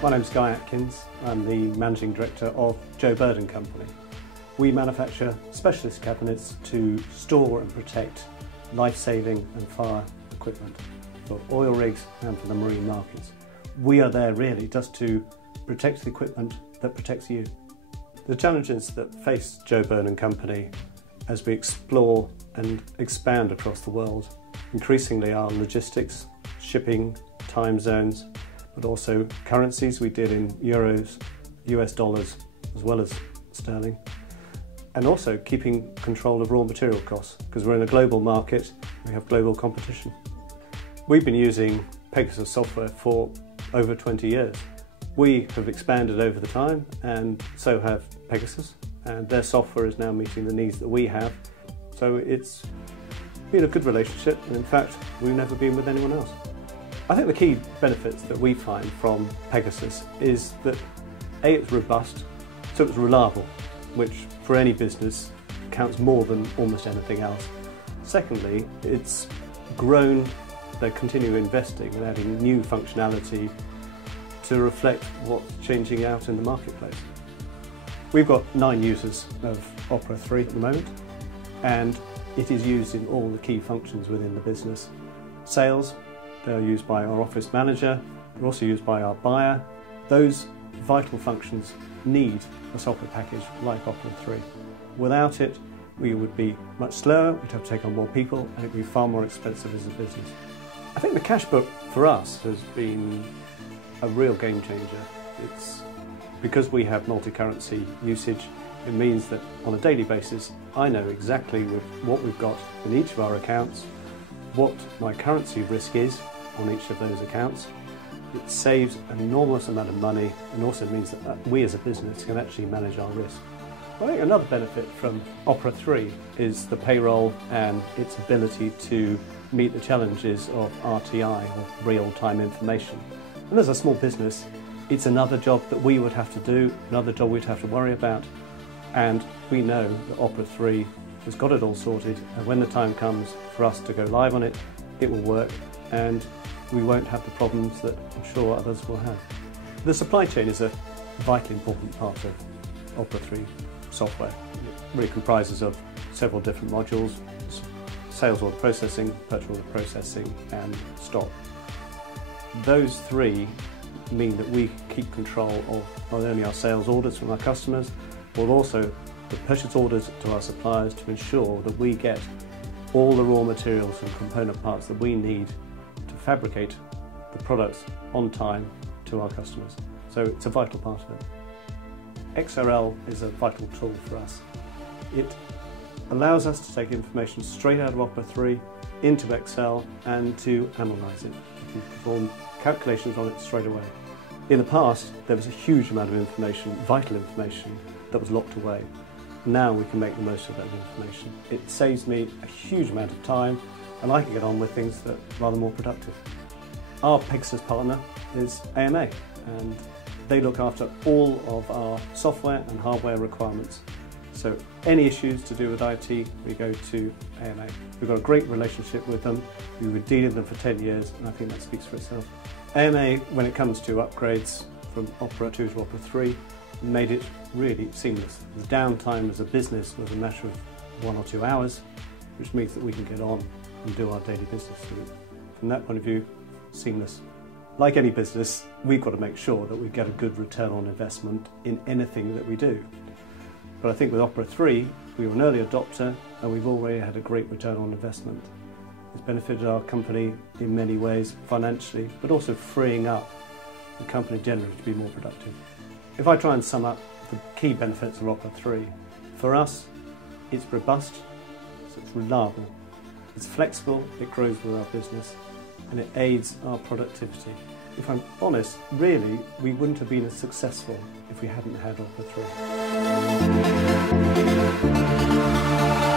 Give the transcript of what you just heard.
My name's Guy Atkins. I'm the Managing Director of Joe Bird & Company. We manufacture specialist cabinets to store and protect life-saving and fire equipment for oil rigs and for the marine markets. We are there really just to protect the equipment that protects you. The challenges that face Joe Bird & Company as we explore and expand across the world increasingly are logistics, shipping, time zones, but also currencies. We deal in euros, US dollars, as well as sterling, and also keeping control of raw material costs, because we're in a global market, we have global competition. We've been using Pegasus Software for over 20 years. We have expanded over the time, and so have Pegasus, and their software is now meeting the needs that we have. So it's been a good relationship, and in fact, we've never been with anyone else. I think the key benefits that we find from Pegasus is that A, it's robust, so it's reliable, which for any business counts more than almost anything else. Secondly, it's grown, they continue investing and adding new functionality to reflect what's changing out in the marketplace. We've got 9 users of Opera 3 at the moment, and it is used in all the key functions within the business. Sales, they're used by our office manager, they're also used by our buyer. Those vital functions need a software package like Opera 3. Without it, we would be much slower, we'd have to take on more people, and it would be far more expensive as a business. I think the Cashbook for us has been a real game changer. It's because we have multi-currency usage, it means that on a daily basis, I know exactly what we've got in each of our accounts, what my currency risk is on each of those accounts. It saves an enormous amount of money and also means that we as a business can actually manage our risk. I think another benefit from Opera 3 is the payroll and its ability to meet the challenges of RTI, or real-time information. And as a small business, it's another job that we would have to do, another job we'd have to worry about, and we know that Opera 3 has got it all sorted, and when the time comes for us to go live on it, it will work, and we won't have the problems that I'm sure others will have. The supply chain is a vitally important part of Opera 3 software. It really comprises of several different modules: sales order processing, purchase order processing, and stock. Those 3 mean that we keep control of not only our sales orders from our customers, but also the purchase orders to our suppliers to ensure that we get all the raw materials and component parts that we need to fabricate the products on time to our customers. So it's a vital part of it. XRL is a vital tool for us. It allows us to take information straight out of Opera 3 into Excel and to analyse it. We can perform calculations on it straight away. In the past, there was a huge amount of information, vital information, that was locked away. Now we can make the most of that information. It saves me a huge amount of time, and I can get on with things that are rather more productive. Our Pegasus partner is AMA, and they look after all of our software and hardware requirements. So any issues to do with IT, we go to AMA. We've got a great relationship with them. We were dealing with them for 10 years, and I think that speaks for itself. AMA, when it comes to upgrades from Opera 2 to Opera 3, made it really seamless. The downtime as a business was a matter of 1 or 2 hours, which means that we can get on and do our daily business. So from that point of view, seamless. Like any business, we've got to make sure that we get a good return on investment in anything that we do. But I think with Opera 3, we were an early adopter and we've already had a great return on investment. It's benefited our company in many ways, financially, but also freeing up the company generally to be more productive. If I try and sum up the key benefits of Opera 3, for us, it's robust, so it's reliable, it's flexible, it grows with our business, and it aids our productivity. If I'm honest, really, we wouldn't have been as successful if we hadn't had Opera 3.